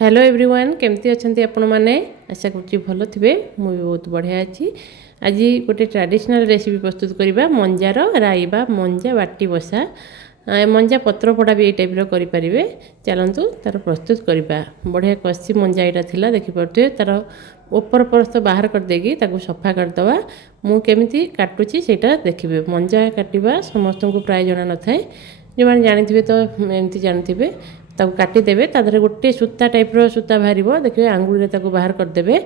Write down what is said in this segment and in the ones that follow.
Hello everyone केमती अच्छा आपण मैंने आशा कर भल थे मुझे बहुत बढ़िया अच्छी आज गोटे ट्रेडिशनल रेसिपी प्रस्तुत करवा मंजार राई बा मंजा बाटी बसा मंजा पत्र पड़ा भी ये टाइप करें चलतु तार प्रस्तुत करवा बढ़िया कषि मंजा यहाँ देखिपे तार ऊपर परस्त बाहर करदेगी सफा करदे मुझे काटुची से देखिए मंजा काटा समस्त को प्राय जना न थाए जो मैंने जानी तो एमती जानते ताको काटिदेवे तादरे गोटे सूता टाइप्र सूता बाहर देखिए आंगुली बाहर करदे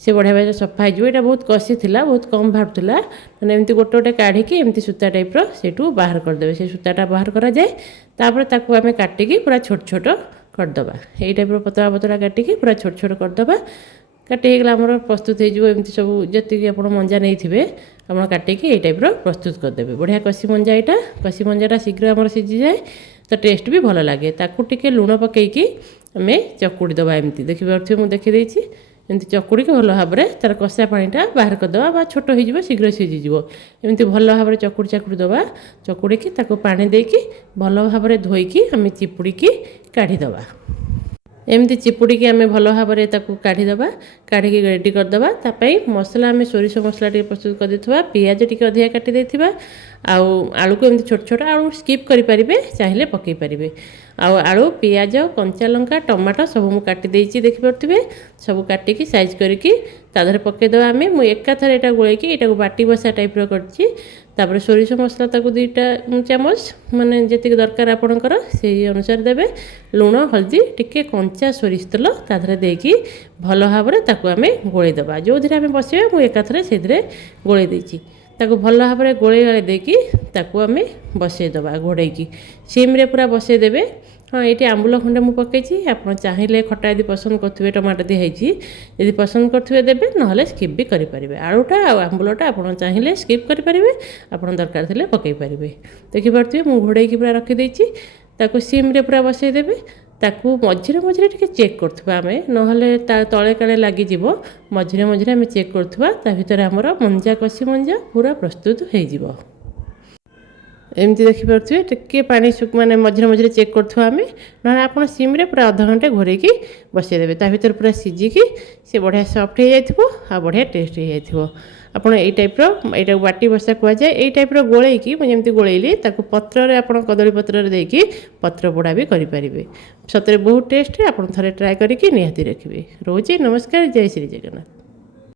से बढ़िया भाई सफा हो यहाँ बहुत कषि थिला बहुत कम बाहर मैंने एमती गोटे गोटे काढ़ी एमती सूता टाइप्र सेठू बाहर करदे से सूताटा बाहर कराए तापर ताको आम काटिकी पूरा छोट छोट करदे यही टाइप्र पतला पतला काटिकी पूरा छोट छोट करदे काटिगला आमर प्रस्तुत होमती सब जी आप मंजा नहीं थे आप काटिकी यही टाइप्र प्रस्तुत करदे बढ़िया कषि मंजा यहाँ कषि मंजाटा शीघ्र आम सीझी जाए तो टेस्ट भी भल लगे ताकू टिके लुण पकईकी आम चकुड़ी दबा एमती देखिए मुझे देखीदे एमती चकुड़ी के भल भाव में तार कषा पानीटा बाहर करदे बा छोट हो शीघ्र सीझीज एमती भल भाव में चकुड़ी चकुड़ी दबा चकुड़ी पानी देकी भल भाव में धोईकी आम चिपुड़ी काढ़ीदबा एमती चिपुड़ी आम भल भाव में काढ़ीदबा काढ़ी रेडी करदे मसला आम सोरिष मसला टी प्रस्तुत कर पियाज टी अधिका काटी आलू को एमती छोट छोट आलू स्किप करें चाहिए पकई पारे आलू पियाज कंचा लंका टमाटो सब मुझे काटी देखिपे सब काटिकी साइज करके तादर पकईदे आम मुझे एकाथर यहाँ गोलैकी यहाँ बाटी बसा टाइप्र कर सोरिष मसला ताको 2 चामच माने जी दरकार आपणकर से अनुसार देवे लुण हल्दी टिके कंचा सोरिष तेल तादर देकी भल भाव में आम गोलैदे जो धीरे आम बसवा मुझे एकाथर से गोलै देती ताको भल भाव में गोलै गाड़ी देकी ताको आम बसईदे घोड़ेकी सिम्रे पूरा बसईदेवे हाँ ये आंबुल खंडे मुझे पकई आप चाहिए खटा यदि पसंद करेंगे टमाटो दिखाई यदि पसंद करेंगे देवे ना स्किप भी करेंगे आलूटा आंबुलटा आप चाहिए स्किप करेंगे आप दरकार थे पकई पारे देखिपे मुझे घोड़े पूरा रखीदे सिम्रे पूरा बसईदेवे ताकू मझिरे मझिरे टिके चेक करथुबा आमे नहले तले काले लागिज मझिरे मझिरे आमे चेक करथुबा ता भितर हमर मंजा कषि मंजा पूरा प्रस्तुत हो जिवो एमती देखिपे टिके पानी सुख माने मझिरे मझिरे चेक करथुबा आमे ना आपण सिमरे पूरा आधा घंटा घोरेकी बसईदेवे ता भितर पूरा सिझिकी से बढ़िया सॉफ्ट हो जाइथिबो आ बढ़िया टेस्ट हो जाइथिबो आपड़ यही टाइप्र यहाँ बाटी बसा कहुए यही टाइप्र गोलैकी मुझे गोलैली पत्र आप कदली पत्र देकी पत्र पोड़ा भी करेंगे सतरे बहुत टेस्ट आप थे ट्राए करके निहाती रखिए रोचे नमस्कार जय श्री जगन्नाथ।